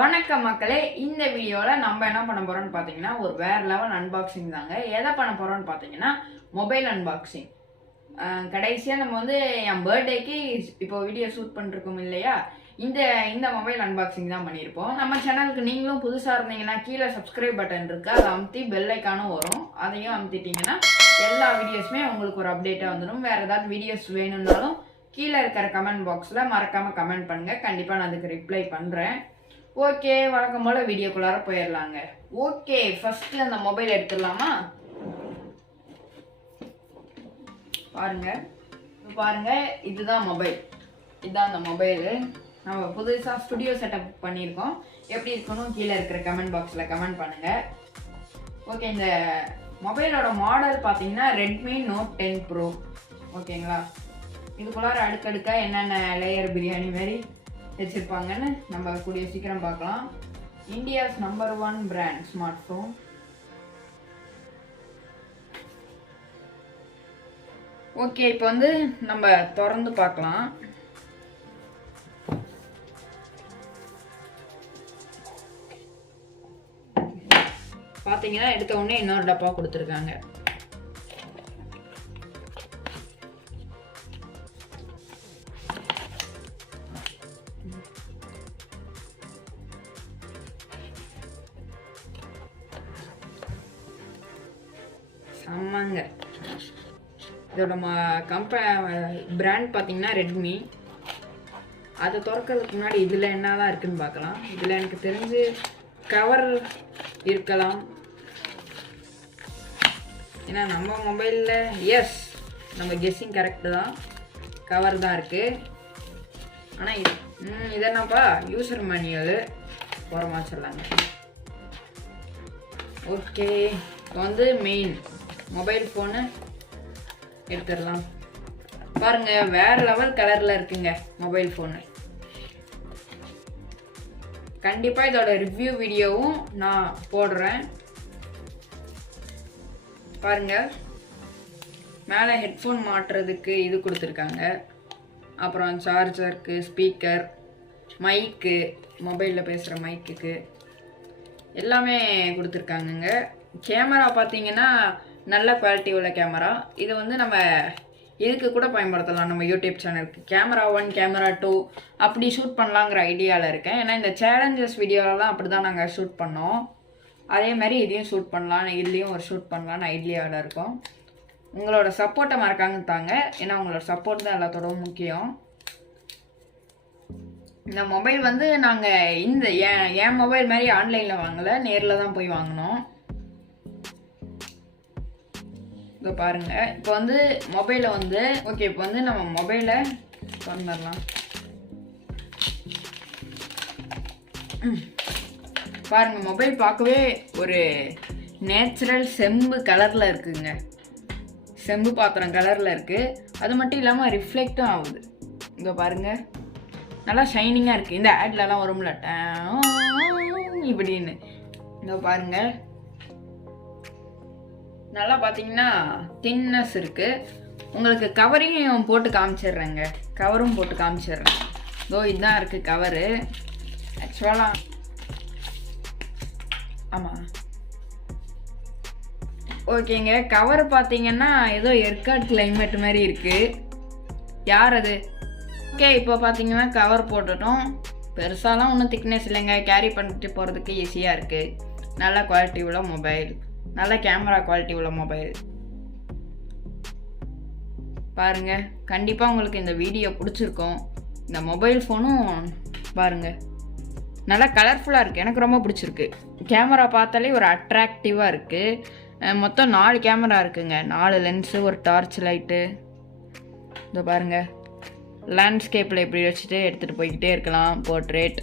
வணக்கம் மக்களே, இந்த வீடியோவில் நம்ம என்ன பண்ண போகிறோம்னு பார்த்தீங்கன்னா ஒரு வேறு லெவல் அன்பாக்சிங் தாங்க. எதை பண்ண போகிறோம்னு பார்த்தீங்கன்னா மொபைல் அன்பாக்சிங். கடைசியாக நம்ம வந்து என் பர்த்டேக்கு இப்போ வீடியோ ஷூட் பண்ணிருக்கோம் இல்லையா, இந்த மொபைல் அன்பாக்சிங் தான் பண்ணியிருப்போம். நம்ம சேனலுக்கு நீங்களும் புதுசாக இருந்தீங்கன்னா கீழே சப்ஸ்கிரைப் பட்டன் இருக்குது, அதை அமுத்தி பெல் ஐக்கானும் வரும், அதையும் அமுத்திட்டிங்கன்னா எல்லா வீடியோஸுமே உங்களுக்கு ஒரு அப்டேட்டாக வந்துடும். வேறு ஏதாவது வீடியோஸ் வேணும்னாலும் கீழே இருக்கிற கமெண்ட் பாக்ஸில் மறக்காமல் கமெண்ட் பண்ணுங்கள், கண்டிப்பாக நான் அதுக்கு ரிப்ளை பண்ணுறேன். ஓகே, வழக்கம் போல் வீடியோக்குள்ளார போயிடலாங்க. ஓகே, ஃபஸ்ட்டு அந்த மொபைல் எடுத்துடலாமா? பாருங்க இதுதான் மொபைல். இதுதான் அந்த மொபைலு. நம்ம புதுசாக ஸ்டுடியோ செட்டப் பண்ணியிருக்கோம். எப்படி இருக்கணும் கீழே இருக்கிற கமெண்ட் பாக்ஸில் கமெண்ட் பண்ணுங்கள். ஓகே, இந்த மொபைலோட மாடல் பார்த்தீங்கன்னா ரெட்மி நோட் 10 ப்ரோ. ஓகேங்களா, இதுக்குள்ளார அடுக்கடுக்காக என்னென்ன லேயர் பிரியாணி மாதிரி வச்சிருப்பாங்கன்னு நம்ம கூடிய சீக்கிரம் பார்க்கலாம். India's number 1 brand smart phone. Okay, இப்போ வந்து நம்ம திறந்து பார்க்கலாம். பார்த்தீங்கன்னா எடுத்த உடனே இன்னொரு டப்பா கொடுத்துருக்காங்க. ஆமாங்க, இதோட பிராண்ட் பார்த்தீங்கன்னா ரெட்மி. அதை திறக்கிறதுக்கு முன்னாடி இதில் என்னதான் இருக்குன்னு பார்க்கலாம். இதில் எனக்கு தெரிஞ்சு கவர் இருக்கலாம், ஏன்னா நம்ம மொபைலில் எஸ் நம்ம கெஸ்ஸிங் கரெக்டு தான், கவர் தான் இருக்குது. ஆனால் இது என்னப்பா யூசர் மேனுவல் ஓரமாக வச்சிடலாங்க. ஓகே, இப்போ வந்து மெயின் மொபைல் ஃபோனு எடுத்துடலாம். பாருங்க, வேற லெவல் கலரில் இருக்குங்க மொபைல் ஃபோனு. கண்டிப்பாக இதோட ரிவ்யூ வீடியோவும் நான் போடுறேன். பாருங்க, மேலே ஹெட்ஃபோன் மாட்டுறதுக்கு இது கொடுத்துருக்காங்க, அப்புறம் சார்ஜருக்கு, ஸ்பீக்கர், மைக்கு, மொபைலில் பேசுகிற மைக்குக்கு எல்லாமே கொடுத்துருக்காங்கங்க. கேமரா பார்த்தீங்கன்னா நல்ல குவாலிட்டி உள்ள கேமரா. இது வந்து நம்ம இதுக்கு கூட பயன்படுத்தலாம், நம்ம யூடியூப் சேனலுக்கு கேமரா 1 கேமரா 2 அப்படி ஷூட் பண்ணலாங்கிற ஐடியாவில் இருக்கேன். ஏன்னா இந்த சேலஞ்சஸ் வீடியோலாம் அப்படி தான் நாங்கள் ஷூட் பண்ணோம், அதே மாதிரி இதையும் ஷூட் பண்ணலாம், இதுலேயும் ஒரு ஷூட் பண்ணலான்னு ஐடியாவில் இருக்கோம். உங்களோட சப்போர்ட்டை மறக்காங்க தாங்க, ஏன்னா உங்களோட சப்போர்ட் தான் எல்லாத்தோடவும் முக்கியம். இந்த மொபைல் வந்து நாங்கள் என் மொபைல் மாதிரி ஆன்லைனில் வாங்கலை, நேரில் தான் போய் வாங்கினோம். இப்போ பாருங்க, இப்போ வந்து மொபைலை வந்து ஓகே, இப்போ வந்து நம்ம மொபைலை வந்துடலாம். பாருங்க, மொபைல் பார்க்கவே ஒரு நேச்சுரல் செம்பு கலரில் இருக்குங்க, செம்பு பாத்திரம் கலரில் இருக்குது. அது மட்டும் இல்லாமல் ரிஃப்ளெக்டும் ஆகுது. இங்கே பாருங்க, நல்லா ஷைனிங்காக இருக்குது. இந்த ஆட்லலாம் வரும்ல இப்படின்னு. இங்கே பாருங்க, நல்லா பார்த்தீங்கன்னா தின்னஸ் இருக்குது. உங்களுக்கு கவரையும் போட்டு காமிச்சிடுறேங்க, கவரும் போட்டு காமிச்சிடுறேன். இதுதான் இருக்குது கவரு. ஆக்சுவலாக ஆமாம், ஓகேங்க. கவர் பார்த்தீங்கன்னா ஏதோ ஏற்காடு கிளைமேட் மாதிரி இருக்குது. யார் அது? ஓகே, இப்போ பார்த்தீங்கன்னா கவர் போட்டுட்டோம். பெருசாலாம் ஒன்றும் திக்னஸ் இல்லைங்க, கேரி பண்ணிட்டு போகிறதுக்கு ஈஸியாக இருக்குது. நல்ல குவாலிட்டி உள்ள மொபைல், நல்ல கேமரா குவாலிட்டி உள்ள மொபைல். பாருங்க, கண்டிப்பாக உங்களுக்கு இந்த வீடியோ பிடிச்சிருக்கும். இந்த மொபைல் ஃபோனும் பாருங்க நல்லா கலர்ஃபுல்லாக இருக்குது, எனக்கு ரொம்ப பிடிச்சிருக்கு. கேமரா பார்த்தாலே ஒரு அட்ராக்டிவாக இருக்குது. மொத்தம் 4 கேமரா இருக்குங்க, 4 லென்ஸு, ஒரு டார்ச் லைட்டு. இதோ பாருங்க, லேண்ட்ஸ்கேப்பில் எப்படி வச்சுட்டு எடுத்துகிட்டு போய்கிட்டே இருக்கலாம், போர்ட்ரேட்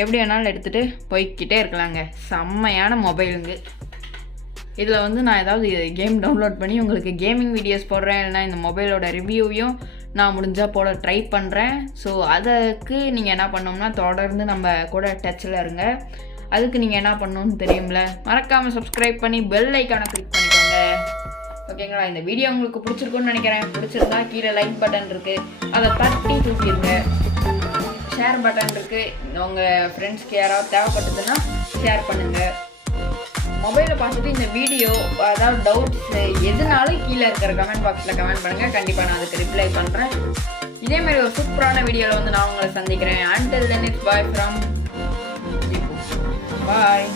எப்படி வேணாலும் எடுத்துகிட்டு போய்கிட்டே இருக்கலாங்க. செம்மையான மொபைலுங்க. இதில் வந்து நான் ஏதாவது கேம் டவுன்லோட் பண்ணி உங்களுக்கு கேமிங் வீடியோஸ் போடுறேன், இல்லைனா இந்த மொபைலோட ரிவ்யூவையும் நான் முடிஞ்சால் போட ட்ரை பண்ணுறேன். ஸோ அதுக்கு நீங்கள் என்ன பண்ணோம்னா தொடர்ந்து நம்ம கூட டச்சில் இருங்க. அதுக்கு நீங்கள் என்ன பண்ணணும்னு தெரியும்ல, மறக்காமல் சப்ஸ்கிரைப் பண்ணி பெல் ஐக்கானை கிளிக் பண்ணிக்கோங்க. ஓகேங்களா, இந்த வீடியோ உங்களுக்கு பிடிச்சிருக்குன்னு நினைக்கிறேன். பிடிச்சிருந்தா கீழே லைக் பட்டன் இருக்குது, அதை தட்டி தூக்கிடுங்க. ஷேர் பட்டன் இருக்குது. உங்கள் ஃப்ரெண்ட்ஸ்க்கு யாராவது தேவைப்பட்டதுன்னா ஷேர் பண்ணுங்கள். மொபைலை பார்த்துட்டு இந்த வீடியோ அதாவது டவுட்ஸ் எதுனாலும் கீழே இருக்கிற கமெண்ட் பாக்ஸில் கமெண்ட் பண்ணுங்கள். கண்டிப்பாக நான் அதுக்கு ரிப்ளை பண்ணுறேன். இதேமாதிரி ஒரு சூப்பரான வீடியோவில் வந்து நான் உங்களை சந்திக்கிறேன். Until then it's bye from Jibu. Bye.